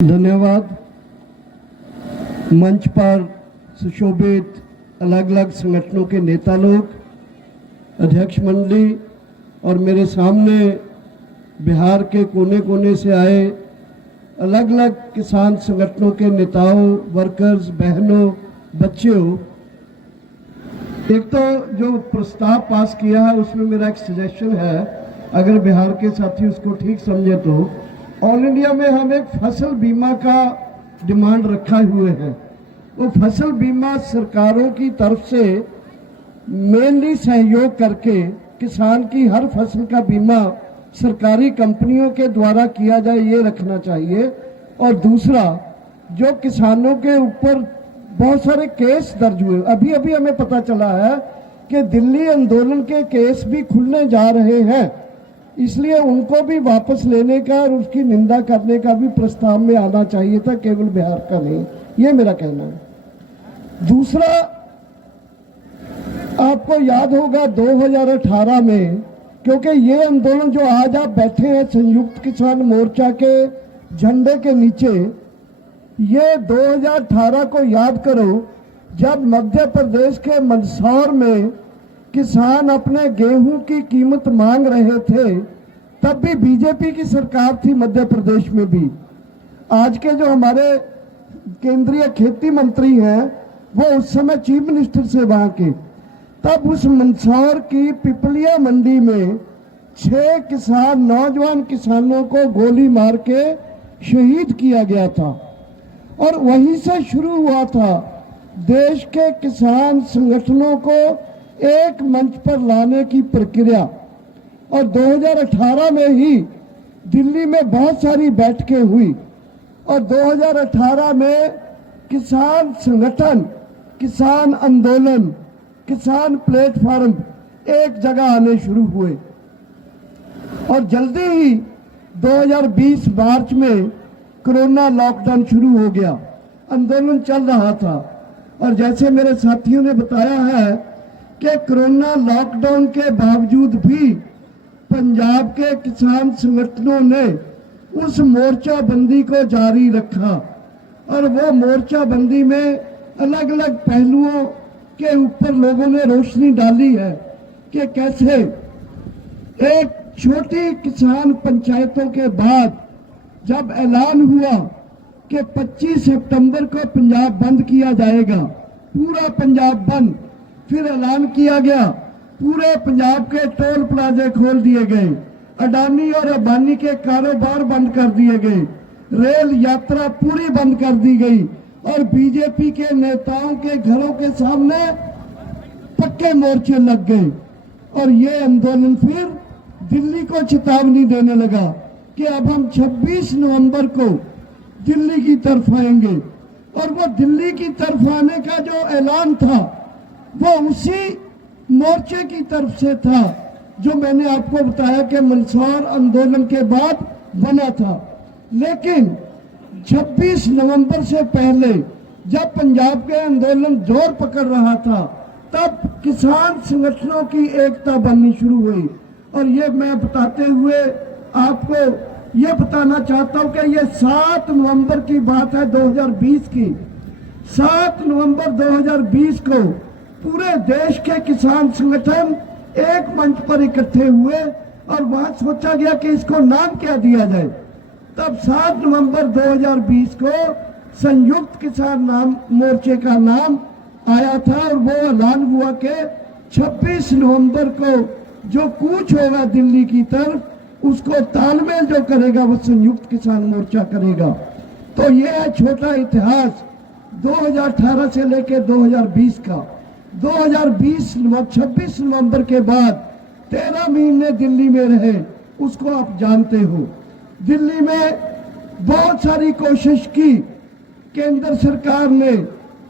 धन्यवाद। मंच पर सुशोभित अलग अलग संगठनों के नेता लोग, अध्यक्ष मंडली और मेरे सामने बिहार के कोने कोने से आए अलग अलग किसान संगठनों के नेताओं, वर्कर्स, बहनों, बच्चों, एक तो जो प्रस्ताव पास किया है उसमें मेरा एक सजेशन है, अगर बिहार के साथी उसको ठीक समझे तो ऑल इंडिया में हम एक फसल बीमा का डिमांड रखा हुए हैं। वो फसल बीमा सरकारों की तरफ से मेनली सहयोग करके किसान की हर फसल का बीमा सरकारी कंपनियों के द्वारा किया जाए, ये रखना चाहिए। और दूसरा, जो किसानों के ऊपर बहुत सारे केस दर्ज हुए, अभी अभी हमें पता चला है कि दिल्ली आंदोलन के केस भी खुलने जा रहे हैं, इसलिए उनको भी वापस लेने का और उसकी निंदा करने का भी प्रस्ताव में आना चाहिए था, केवल बिहार का नहीं। ये मेरा कहना है। दूसरा, आपको याद होगा 2018 में, क्योंकि ये आंदोलन जो आज आप बैठे हैं संयुक्त किसान मोर्चा के झंडे के नीचे, ये 2018 को याद करो, जब मध्य प्रदेश के मंदसौर में किसान अपने गेहूं की कीमत मांग रहे थे, तब भी बीजेपी की सरकार थी मध्य प्रदेश में भी। आज के जो हमारे केंद्रीय खेती मंत्री हैं, वो उस समय चीफ मिनिस्टर से वहां के, तब उस मंदसौर की पिपलिया मंडी में 6 किसान, नौजवान किसानों को गोली मार के शहीद किया गया था। और वहीं से शुरू हुआ था देश के किसान संगठनों को एक मंच पर लाने की प्रक्रिया। और 2018 में ही दिल्ली में बहुत सारी बैठकें हुई और 2018 में किसान संगठन, किसान आंदोलन, किसान प्लेटफॉर्म एक जगह आने शुरू हुए। और जल्दी ही 2020 मार्च में कोरोना लॉकडाउन शुरू हो गया, आंदोलन चल रहा था। और जैसे मेरे साथियों ने बताया है कि कोरोना लॉकडाउन के बावजूद भी पंजाब के किसान संगठनों ने उस मोर्चाबंदी को जारी रखा। और वो मोर्चाबंदी में अलग अलग पहलुओं के ऊपर लोगों ने रोशनी डाली है कि कैसे एक छोटी किसान पंचायतों के बाद जब ऐलान हुआ कि 25 सितंबर को पंजाब बंद किया जाएगा, पूरा पंजाब बंद, फिर ऐलान किया गया पूरे पंजाब के टोल प्लाजे खोल दिए गए, अडानी और अंबानी के कारोबार बंद कर दिए गए, रेल यात्रा पूरी बंद कर दी गई और बीजेपी के नेताओं के घरों के सामने पक्के मोर्चे लग गए। और ये आंदोलन फिर दिल्ली को चेतावनी देने लगा कि अब हम 26 नवंबर को दिल्ली की तरफ आएंगे। और वो दिल्ली की तरफ आने का जो ऐलान था वो उसी मोर्चे की तरफ से था जो मैंने आपको बताया कि मंदसौर आंदोलन के बाद बना था। लेकिन 26 नवंबर से पहले जब पंजाब के आंदोलन जोर पकड़ रहा था, तब किसान संगठनों की एकता बननी शुरू हुई। और ये मैं बताते हुए आपको ये बताना चाहता हूं कि ये 7 नवंबर की बात है 2020 की। 7 नवंबर 2020 को पूरे देश के किसान संगठन एक मंच पर इकट्ठे हुए और वहां सोचा गया कि इसको नाम क्या दिया जाए। तब 7 नवंबर 2020 को संयुक्त किसान नाम मोर्चे का नाम आया था और वो ऐलान हुआ कि 26 नवंबर को जो कूच होगा दिल्ली की तरफ, उसको तालमेल जो करेगा वो संयुक्त किसान मोर्चा करेगा। तो ये है छोटा इतिहास 2018 से लेकर 2020 का। 2020 26 नवंबर के बाद 13 महीने दिल्ली में रहे, उसको आप जानते हो। दिल्ली में बहुत सारी कोशिश की केंद्र सरकार ने,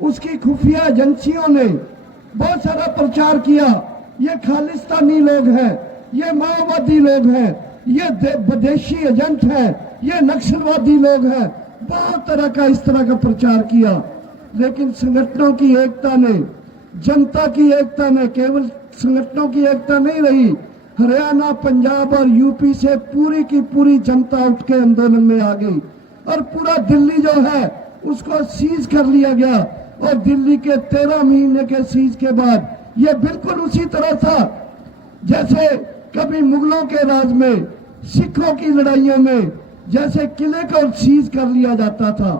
उसकी खुफिया एजेंसियों ने बहुत सारा प्रचार किया, ये खालिस्तानी लोग हैं, ये माओवादी लोग हैं, ये विदेशी एजेंट हैं, ये नक्सलवादी लोग हैं, बहुत तरह का इस तरह का प्रचार किया। लेकिन संगठनों की एकता ने, जनता की एकता ने, केवल संगठनों की एकता नहीं रही, हरियाणा, पंजाब और यूपी से पूरी की पूरी जनता उठ के आंदोलन में आ गई। और पूरा दिल्ली जो है उसको सीज कर लिया गया। और दिल्ली के 13 महीने के सीज के बाद ये बिल्कुल उसी तरह था जैसे कभी मुगलों के राज में, सिखों की लड़ाइयों में जैसे किले को सीज कर लिया जाता था,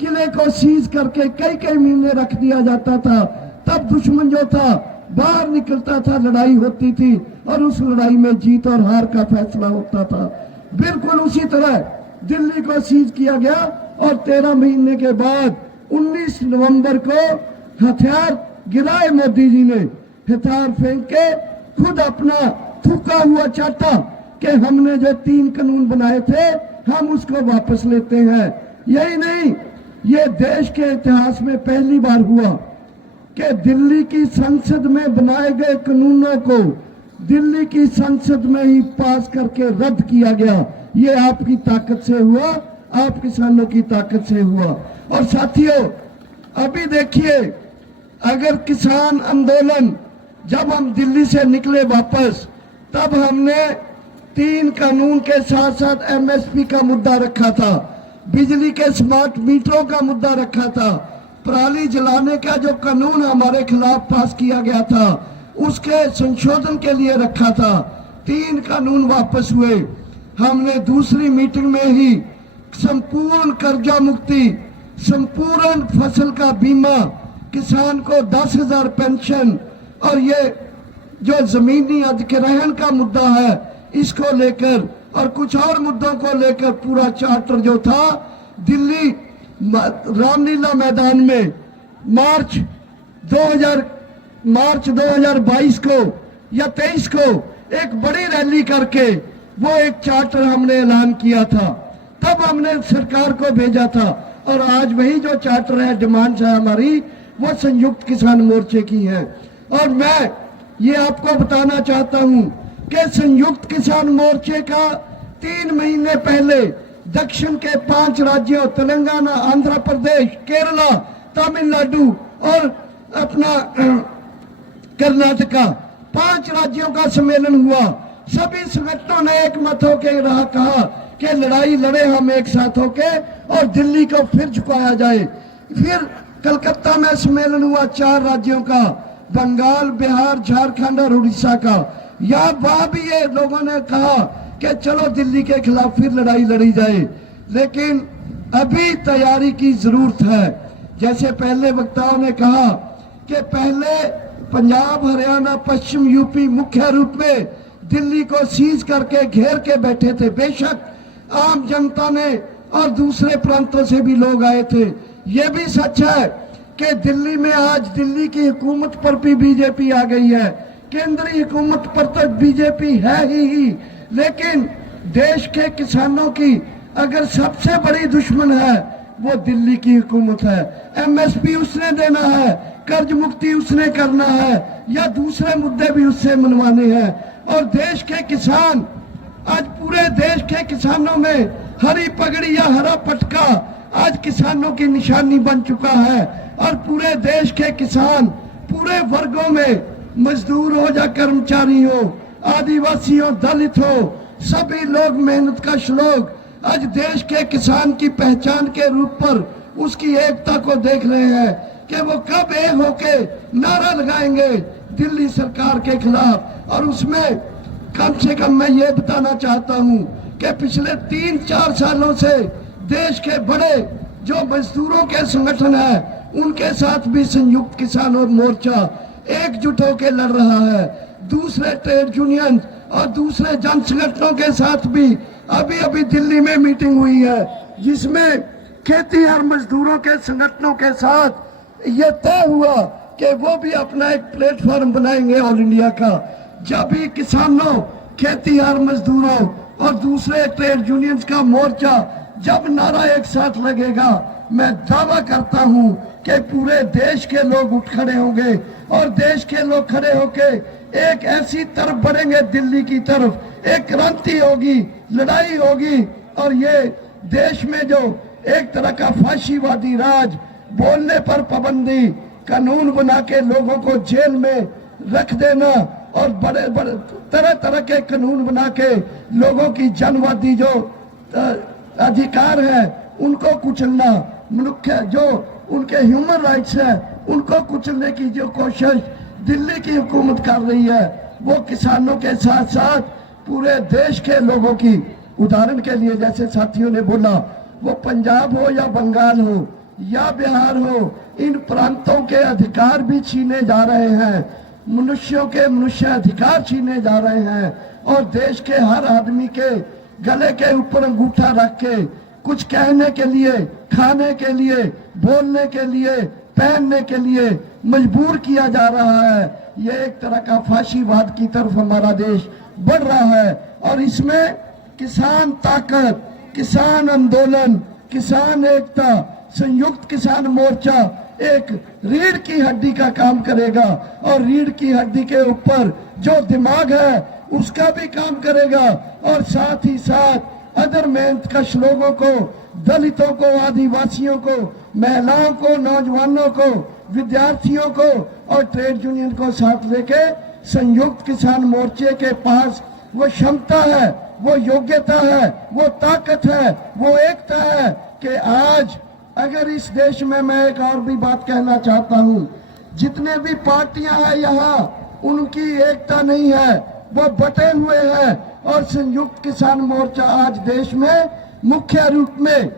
किले को सीज करके कई कई महीने रख दिया जाता था। तब दुश्मन जो था बाहर निकलता था, लड़ाई होती थी और उस लड़ाई में जीत और हार का फैसला होता था। बिल्कुल उसी तरह दिल्ली को सीज किया गया और 13 महीने के बाद 19 नवंबर को हथियार गिराए मोदी जी ने, हथियार फेंक के खुद अपना थूका हुआ चाटा कि हमने जो 3 कानून बनाए थे हम उसको वापस लेते हैं। यही नहीं, ये देश के इतिहास में पहली बार हुआ कि दिल्ली की संसद में बनाए गए कानूनों को दिल्ली की संसद में ही पास करके रद्द किया गया। ये आपकी ताकत से हुआ, आप किसानों की ताकत से हुआ। और साथियों, अभी देखिए, अगर किसान आंदोलन जब हम दिल्ली से निकले वापस, तब हमने 3 कानून के साथ साथ एमएसपी का मुद्दा रखा था, बिजली के स्मार्ट मीटरों का मुद्दा रखा था, पराली जलाने का जो कानून हमारे खिलाफ पास किया गया था उसके संशोधन के लिए रखा था। 3 कानून वापस हुए। हमने दूसरी मीटिंग में ही संपूर्ण कर्जा मुक्ति, संपूर्ण फसल का बीमा, किसान को 10,000 पेंशन और ये जो जमीनी अधिग्रहण का मुद्दा है इसको लेकर और कुछ और मुद्दों को लेकर पूरा चार्टर जो था दिल्ली रामलीला मैदान में मार्च 2022 को या 23 को एक बड़ी रैली करके वो एक चार्टर हमने ऐलान किया था। तब हमने सरकार को भेजा था और आज वही जो चार्टर है, डिमांड्स है हमारी, वो संयुक्त किसान मोर्चे की है। और मैं ये आपको बताना चाहता हूं कि संयुक्त किसान मोर्चे का 3 महीने पहले दक्षिण के 5 राज्यों तेलंगाना, आंध्र प्रदेश, केरला, तमिलनाडु और अपना कर्नाटका 5 राज्यों का सम्मेलन हुआ। सभी संगठनों ने एक मत होकर रहा कहा कि लड़ाई लड़े हम एक साथ होके और दिल्ली को फिर झुकाया जाए। फिर कलकत्ता में सम्मेलन हुआ 4 राज्यों का, बंगाल, बिहार, झारखंड और उड़ीसा का। वहां भी ये लोगों ने कहा कि चलो दिल्ली के खिलाफ फिर लड़ाई लड़ी जाए, लेकिन अभी तैयारी की जरूरत है। जैसे पहले वक्ताओं ने कहा कि पहले पंजाब, हरियाणा, पश्चिम यूपी मुख्य रूप में दिल्ली को सीज करके घेर के बैठे थे। बेशक आम जनता ने और दूसरे प्रांतों से भी लोग आए थे। ये भी सच है कि दिल्ली में आज दिल्ली की हुकूमत पर भी बीजेपी आ गई है, केंद्रीय हुकूमत पर तो बीजेपी है ही, लेकिन देश के किसानों की अगर सबसे बड़ी दुश्मन है वो दिल्ली की हुकूमत है। एमएसपी उसने देना है, कर्ज मुक्ति उसने करना है या दूसरे मुद्दे भी उससे मनवाने हैं। और देश के किसान, आज पूरे देश के किसानों में हरी पगड़ी या हरा पटका आज किसानों की निशानी बन चुका है। और पूरे देश के किसान पूरे वर्गों में, मजदूर हो या कर्मचारी हो, आदिवासी हो, दलित हो, सभी लोग मेहनत का श्लोक आज देश के किसान की पहचान के रूप पर उसकी एकता को देख रहे हैं कि वो कब एक होके नारा लगाएंगे दिल्ली सरकार के खिलाफ। और उसमें कम से कम मैं ये बताना चाहता हूँ कि पिछले 3-4 सालों से देश के बड़े जो मजदूरों के संगठन है उनके साथ भी संयुक्त किसान मोर्चा एकजुट होकर लड़ रहा है। दूसरे ट्रेड यूनियन और दूसरे जन संगठनों के साथ भी अभी अभी दिल्ली में मीटिंग हुई है, जिसमें खेती और मजदूरों के संगठनों के साथ ये तय हुआ कि वो भी अपना एक प्लेटफॉर्म बनाएंगे ऑल इंडिया का। जब भी किसानों, खेती और मजदूरों और दूसरे ट्रेड यूनियंस का मोर्चा जब नारा एक साथ लगेगा, मैं दावा करता हूं कि पूरे देश के लोग उठ खड़े होंगे और देश के लोग खड़े होके एक ऐसी तरफ बढ़ेंगे दिल्ली की तरफ, एक क्रांति होगी, लड़ाई होगी। और ये देश में जो एक तरह का फांसीवादी राज, बोलने पर पाबंदी, कानून बना के लोगों को जेल में रख देना और बड़े बड़े तरह तरह के कानून बना के लोगों की जनवादी जो अधिकार है उनको कुचलना, मनुष्य जो उनके ह्यूमन राइट्स है उनको कुचलने की जो कोशिश दिल्ली की हुकूमत कर रही है, वो किसानों के साथ साथ पूरे देश के लोगों की, उदाहरण के लिए जैसे साथियों ने बोला, वो पंजाब हो या बंगाल हो या बिहार हो, इन प्रांतों के अधिकार भी छीने जा रहे हैं, मनुष्यों के मनुष्य अधिकार छीने जा रहे हैं। और देश के हर आदमी के गले के ऊपर अंगूठा रख के कुछ कहने के लिए, खाने के लिए, बोलने के लिए, पहनने के लिए मजबूर किया जा रहा है। ये एक तरह का फाशीवाद की तरफ हमारा देश बढ़ रहा है। और इसमें किसान ताकत, किसान आंदोलन, किसान एकता, संयुक्त किसान मोर्चा एक रीढ़ की हड्डी का काम करेगा और रीढ़ की हड्डी के ऊपर जो दिमाग है उसका भी काम करेगा। और साथ ही साथ अदर मेहनतकश लोगों को, दलितों को, आदिवासियों को, महिलाओं को, नौजवानों को, विद्यार्थियों को और ट्रेड यूनियन को साथ लेके संयुक्त किसान मोर्चे के पास वो क्षमता है, वो योग्यता है, वो ताकत है, वो एकता है कि आज अगर इस देश में, मैं एक और भी बात कहना चाहता हूँ, जितने भी पार्टियां हैं यहाँ, उनकी एकता नहीं है, वो बटे हुए हैं। और संयुक्त किसान मोर्चा आज देश में मुख्य रूप में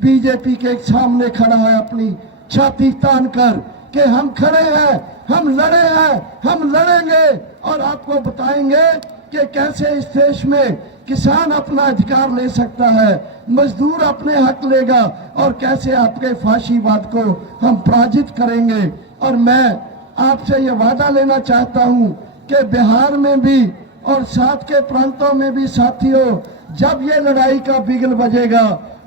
बीजेपी के सामने खड़ा है, अपनी छाती तान कर कि हम खड़े हैं, हम लड़े हैं, हम लड़ेंगे और आपको बताएंगे कि कैसे इस देश में किसान अपना अधिकार ले सकता है, मजदूर अपने हक लेगा और कैसे आपके फाशीवाद को हम पराजित करेंगे। और मैं आपसे ये वादा लेना चाहता हूँ कि बिहार में भी और साथ के प्रांतों में भी साथियों, जब ये लड़ाई का बिगल बजेगा,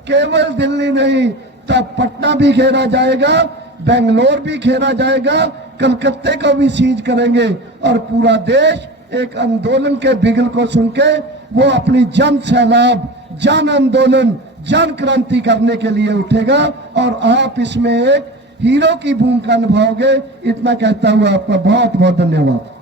केवल दिल्ली नहीं तब पटना भी घेरा जाएगा, बेंगलोर भी घेरा जाएगा, कलकत्ते को भी सीज करेंगे और पूरा देश एक आंदोलन के बिगल को सुन के वो अपनी जन सैलाब, जन आंदोलन, जन क्रांति करने के लिए उठेगा और आप इसमें एक हीरो की भूमिका निभाओगे। इतना कहता हुआ आपका बहुत बहुत धन्यवाद।